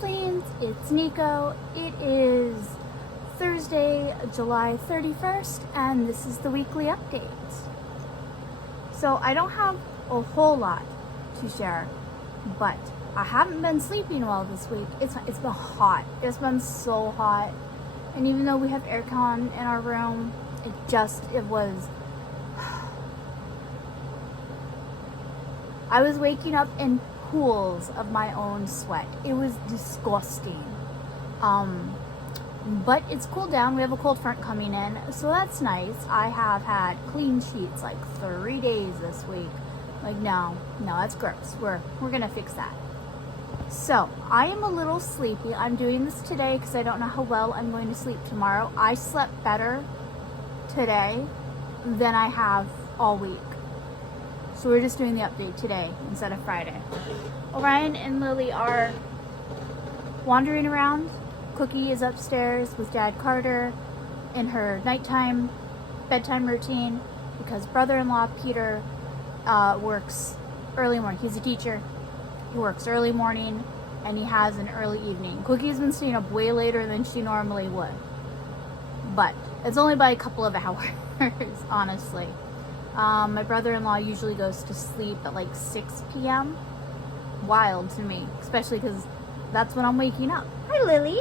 Snufflings, it's Nico. It is Thursday, July 31st, and this is the weekly update. So I don't have a whole lot to share, but I haven't been sleeping well this week. It's been hot. It's been so hot. And even though we have aircon in our room, it was... I was waking up in pools of my own sweat. It was disgusting. But it's cooled down. We have a cold front coming in, so that's nice. I have had clean sheets like 3 days this week. Like, no, that's gross. We're gonna fix that. So I am a little sleepy. I'm doing this today because I don't know how well I'm going to sleep tomorrow. I slept better today than I have all week. So we're just doing the update today instead of Friday. Orion and Lily are wandering around. Cookie is upstairs with Dad Carter in her nighttime bedtime routine because brother-in-law Peter works early morning. He's a teacher. He works early morning and he has an early evening. Cookie's been staying up way later than she normally would. But it's only by a couple of hours, honestly. My brother-in-law usually goes to sleep at like 6 p.m. Wild to me, especially because that's when I'm waking up. Hi, Lily.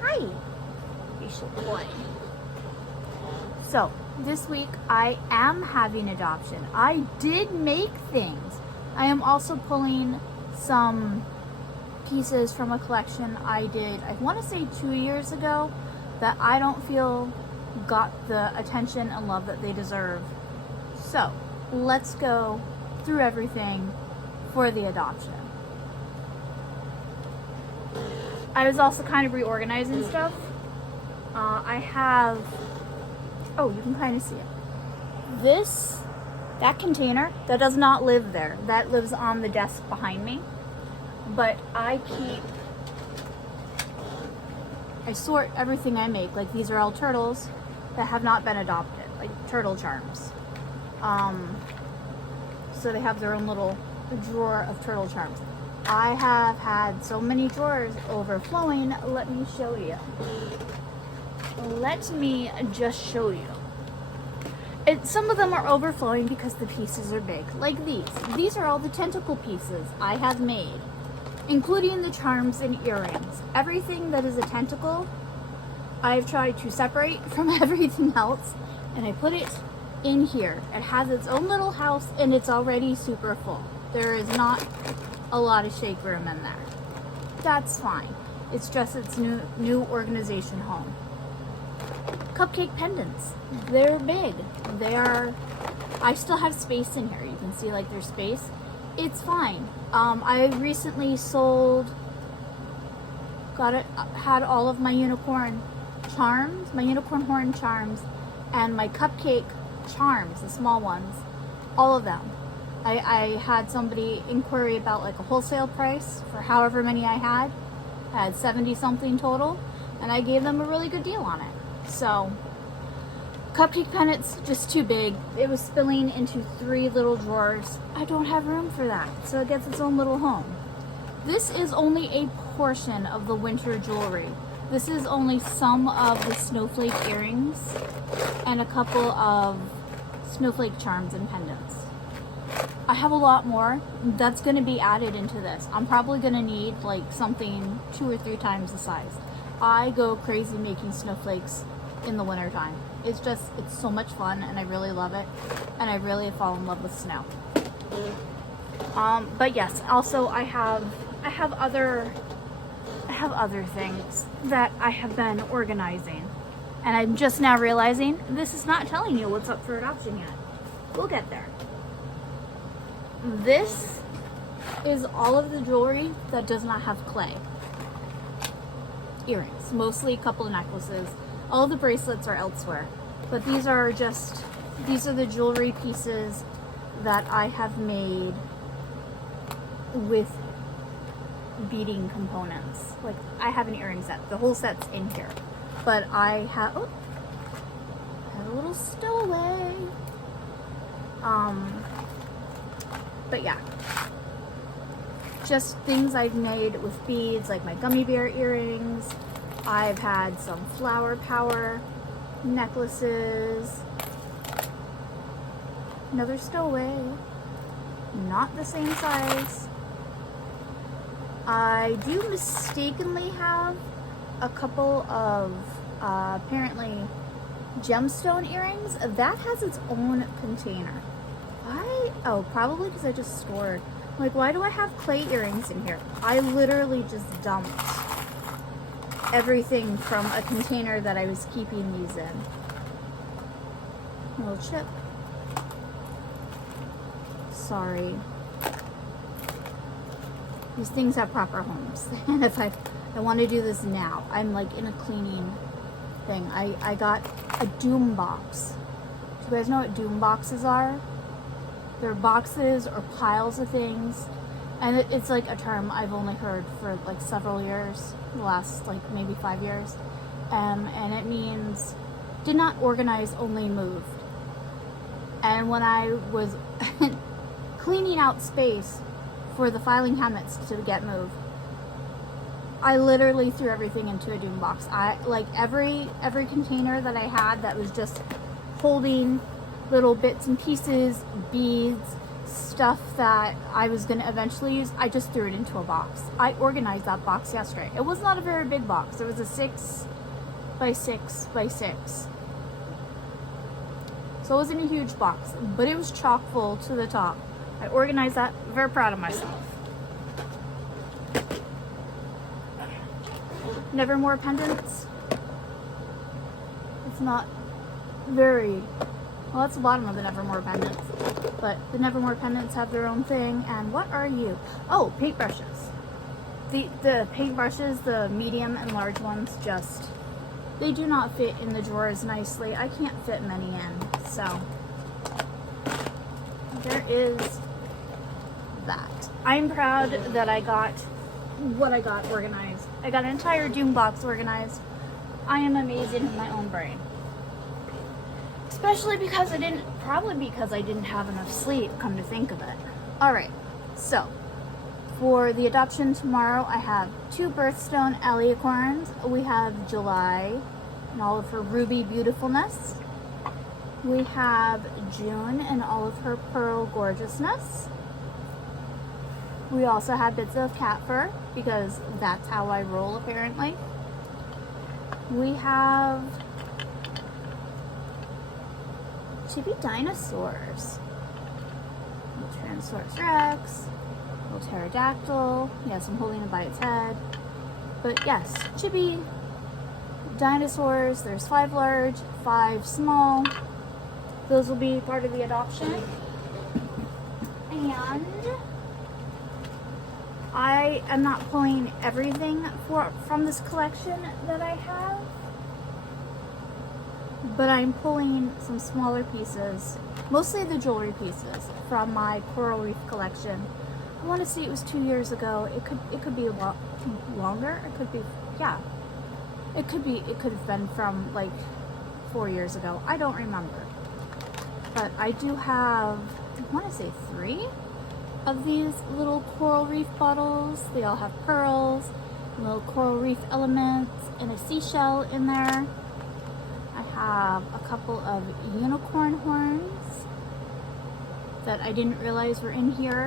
Hi. You should play. So, this week I am having adoption. I did make things. I am also pulling some pieces from a collection I did, I want to say 2 years ago, that I don't feel got the attention and love that they deserve. So, let's go through everything for the adoption. I was also kind of reorganizing stuff. I have, oh, you can kind of see it. That container, that does not live there. That lives on the desk behind me. But I sort everything I make. Like, these are all turtles that have not been adopted, like turtle charms. So they have their own little drawer of turtle charms. I have had so many drawers overflowing. Let me show you. Let me just show you. Some of them are overflowing because the pieces are big. Like these. These are all the tentacle pieces I have made, including the charms and earrings. Everything that is a tentacle, I've tried to separate from everything else, and I put it in here. It has its own little house and it's already super full. There is not a lot of shake room in there. That's fine. It's just its new organization home. Cupcake pendants. They're big. I still have space in here. You can see like there's space. It's fine. I recently had all of my unicorn charms, my unicorn horn charms, and my cupcake charms, the small ones, all of them. I had somebody inquiry about like a wholesale price for however many I had 70 something total, and I gave them a really good deal on it. So cupcake pendants, just too big. It was spilling into 3 little drawers. I don't have room for that, so it gets its own little home. This is only a portion of the winter jewelry. This is only some of the snowflake earrings and a couple of snowflake charms and pendants. I have a lot more that's going to be added into this. I'm probably going to need like something 2 or 3 times the size. I go crazy making snowflakes in the winter time. It's so much fun and I really love it, and I really fall in love with snow. But yes, also I have other things that I have been organizing, and I'm just now realizing this is not telling you what's up for adoption yet. We'll get there. This is all of the jewelry that does not have clay. Earrings, mostly a couple of necklaces. All of the bracelets are elsewhere, but these are the jewelry pieces that I have made with beading components. Like, I have an earring set. The whole set's in here. But I have a little stowaway. But yeah. just things I've made with beads, like my gummy bear earrings. I've had some flower power necklaces. Another stowaway, not the same size. I do mistakenly have a couple of apparently gemstone earrings. That has its own container. Why? Oh, probably because I just stored. Like, why do I have clay earrings in here? I literally just dumped everything from a container that I was keeping these in. A little chip. Sorry. These things have proper homes. And if I want to do this now, I'm like in a cleaning thing. I got a doom box. Do you guys know what doom boxes are? They're boxes or piles of things. And it's like a term I've only heard for like several years, the last like maybe 5 years. And it means did not organize, only moved. And when I was cleaning out space for the filing cabinets to get moved, I literally threw everything into a doom box. I like every container that I had that was just holding little bits and pieces, beads, stuff that I was going to eventually use, I just threw it into a box. I organized that box yesterday. It was not a very big box. It was a 6 by 6 by 6. So it wasn't a huge box, but it was chock full to the top. I organized that. Very proud of myself. Nevermore pendants. It's not very, well, that's the bottom of the Nevermore pendants. But the Nevermore pendants have their own thing. And what are you? Oh, paintbrushes. The paintbrushes, the medium and large ones, just, they do not fit in the drawers nicely. I can't fit many in. So there is that. I'm proud that I got what I got organized. I got an entire doom box organized. I am amazing in my own brain. Especially because probably because I didn't have enough sleep, come to think of it. Alright, so for the adoption tomorrow, I have 2 birthstone alicorns. We have July and all of her ruby beautifulness. We have June and all of her pearl gorgeousness. We also have bits of cat fur, because that's how I roll apparently. We have chibi dinosaurs. Little Tyrannosaurus Rex, little pterodactyl. Yes, I'm holding it by its head. But yes, chibi dinosaurs. There's 5 large, 5 small. Those will be part of the adoption. And I am not pulling everything from this collection that I have, but I'm pulling some smaller pieces, mostly the jewelry pieces from my coral reef collection. I want to say it was 2 years ago. It could be a lot longer. It could be, yeah. It could have been from like 4 years ago. I don't remember. But I do have, I want to say 3 of these little coral reef bottles. They all have pearls, little coral reef elements, and a seashell in there. I have a couple of unicorn horns that I didn't realize were in here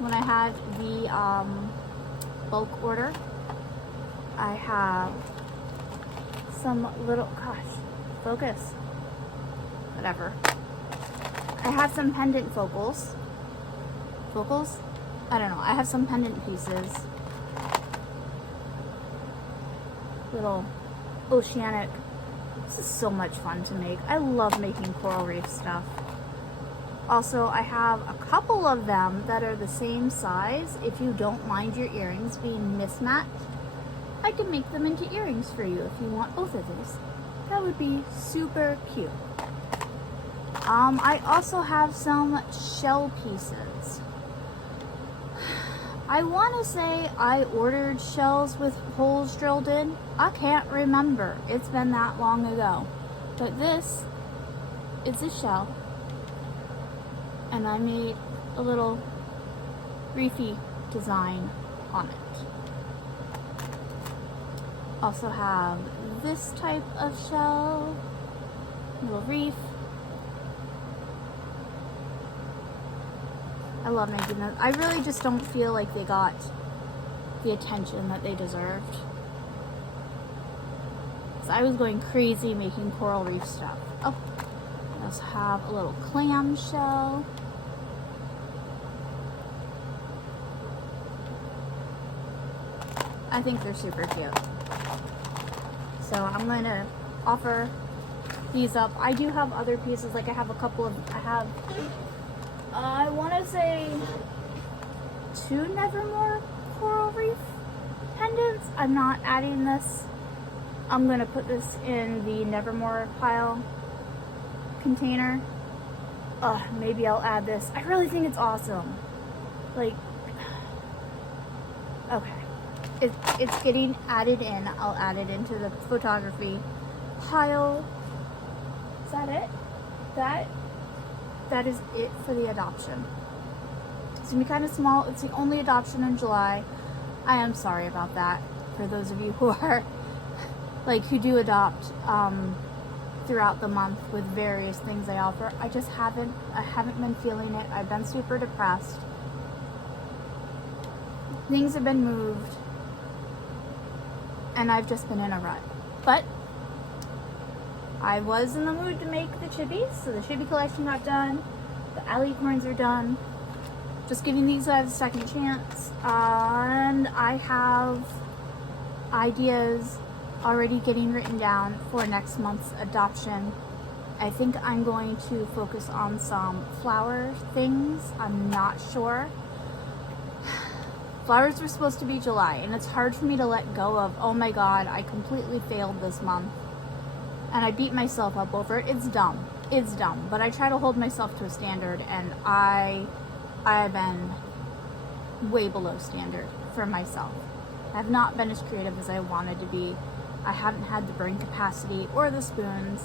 when I had the bulk order. I have some little, gosh, focus, whatever. I have some pendant focals. I don't know. I have some pendant pieces. Little oceanic. This is so much fun to make. I love making coral reef stuff. Also, I have a couple of them that are the same size. If you don't mind your earrings being mismatched, I can make them into earrings for you if you want both of these. That would be super cute. I also have some shell pieces. I want to say I ordered shells with holes drilled in. I can't remember. It's been that long ago. But this is a shell. And I made a little reefy design on it. Also have this type of shell, little reef. I love making them. I really just don't feel like they got the attention that they deserved. So I was going crazy making coral reef stuff. Oh, I also have a little clam shell. I think they're super cute. So I'm going to offer these up. I do have other pieces, like I have a couple of, I want to say 2 Nevermore coral reef pendants. I'm not adding this. I'm going to put this in the Nevermore pile container. Maybe I'll add this. I really think it's awesome. Like, okay. It's getting added in. I'll add it into the photography pile. Is that it? That is it for the adoption. It's gonna be kind of small. It's the only adoption in July. I am sorry about that for those of you who are who do adopt throughout the month with various things I offer. I haven't been feeling it. I've been super depressed. Things have been moved and I've just been in a rut. But I was in the mood to make the chibis, so the chibi collection got done. The alicorns are done. Just giving these guys a second chance. And I have ideas already getting written down for next month's adoption. I think I'm going to focus on some flower things. I'm not sure. Flowers were supposed to be July, and it's hard for me to let go of, oh my god, I completely failed this month. And I beat myself up over it. It's dumb. It's dumb. But I try to hold myself to a standard, and I have been way below standard for myself. I have not been as creative as I wanted to be. I haven't had the brain capacity or the spoons,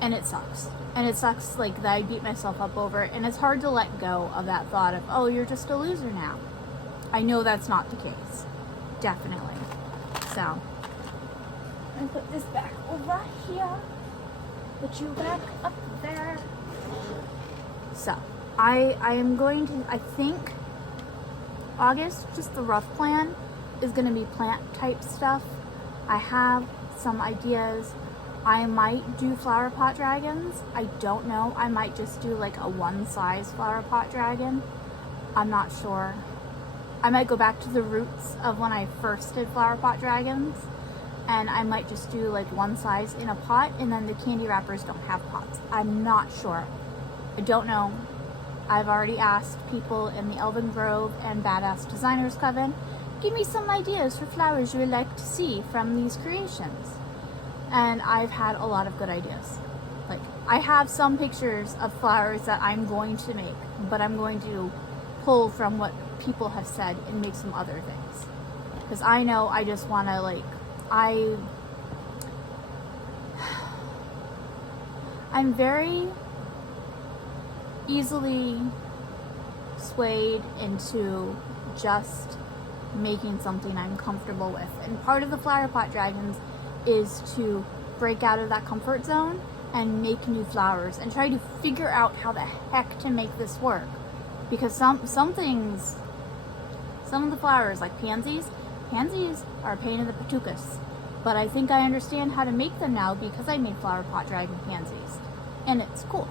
and it sucks. And it sucks that I beat myself up over it, and it's hard to let go of that thought of, oh, you're just a loser now. I know that's not the case. Definitely. So, I put this back over here. Put you back up there. So, I am going to, I think August, just the rough plan, is going to be plant type stuff. I have some ideas. I might do flower pot dragons. I don't know. I might just do a one size flower pot dragon. I'm not sure. I might go back to the roots of when I first did flower pot dragons, and I might just do one size in a pot, and then the candy wrappers don't have pots. I'm not sure. I don't know. I've already asked people in the Elven Grove and Badass Designers Coven, give me some ideas for flowers you would like to see from these creations. And I've had a lot of good ideas. I have some pictures of flowers that I'm going to make, but I'm going to pull from what people have said and make some other things. Because I know I just want to I'm very easily swayed into just making something I'm comfortable with. And part of the flower pot dragons is to break out of that comfort zone and make new flowers and try to figure out how the heck to make this work. Because some things, some of the flowers like pansies are a pain in the patukas. But I think I understand how to make them now because I made flower pot dragon pansies. And it's cool.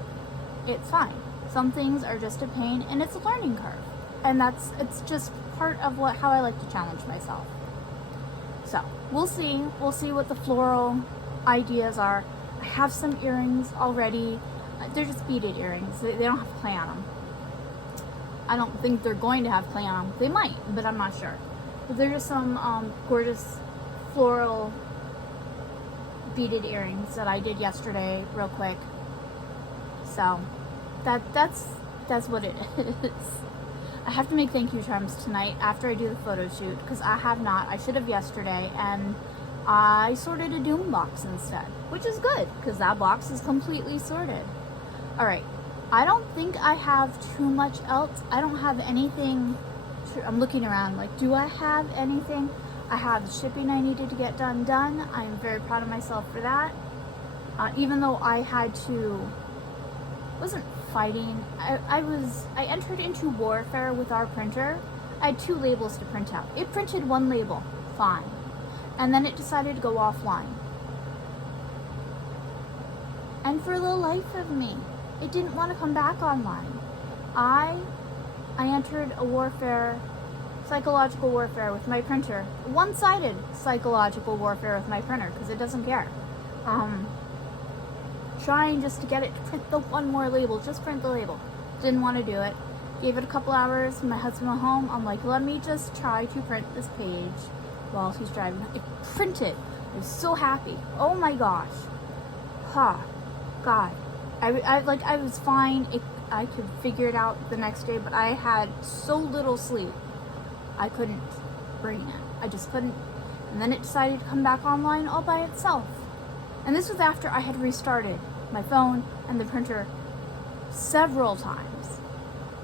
It's fine. Some things are just a pain and it's a learning curve. And it's just part of how I like to challenge myself. So, we'll see. We'll see what the floral ideas are. I have some earrings already. They're just beaded earrings. They don't have clay on them. I don't think they're going to have clay on them. They might, but I'm not sure. But they're just some gorgeous floral beaded earrings that I did yesterday real quick. So that's what it is. I have to make thank you charms tonight after I do the photo shoot because I have not. I should have yesterday, and I sorted a Doom box instead, which is good because that box is completely sorted. Alright, I don't think I have too much else. I don't have anything I'm looking around like, do I have anything? I have the shipping I needed to get done. I'm very proud of myself for that. Even though I wasn't fighting. I entered into warfare with our printer. I had 2 labels to print out. It printed 1 label, fine. And then it decided to go offline. And for the life of me, it didn't want to come back online. I entered a warfare, psychological warfare with my printer. One-sided psychological warfare with my printer, because it doesn't care. Trying just to get it to print the 1 more label, just print the label. Didn't want to do it. Gave it a couple hours, my husband went home. I'm like, let me just try to print this page while he's driving. It printed. I was so happy. Oh my gosh. God. I was fine. I could figure it out the next day, but I had so little sleep. I couldn't bring it. I just couldn't. And then it decided to come back online all by itself. And this was after I had restarted my phone and the printer several times.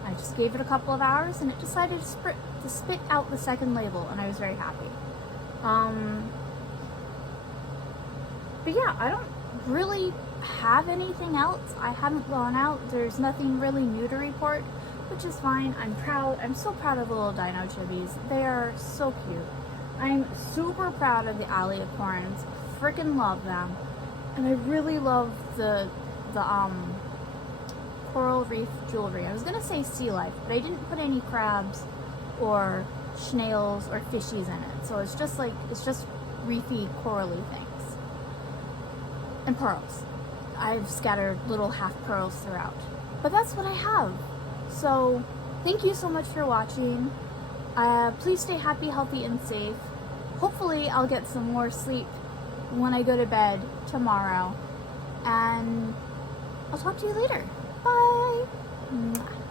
I just gave it a couple of hours and it decided to spit out the 2nd label, and I was very happy. But yeah, I don't really have anything else. I haven't gone out. There's nothing really new to report, which is fine. I'm proud. I'm so proud of the little dino chibis. They are so cute. I'm super proud of the Aliacorns. Freaking love them. And I really love the coral reef jewelry. I was gonna say sea life, but I didn't put any crabs or snails or fishies in it. So it's just reefy, corally things. And pearls. I've scattered little half pearls throughout. But that's what I have. So thank you so much for watching. Please stay happy, healthy, and safe. Hopefully I'll get some more sleep when I go to bed tomorrow. And I'll talk to you later. Bye. Mwah.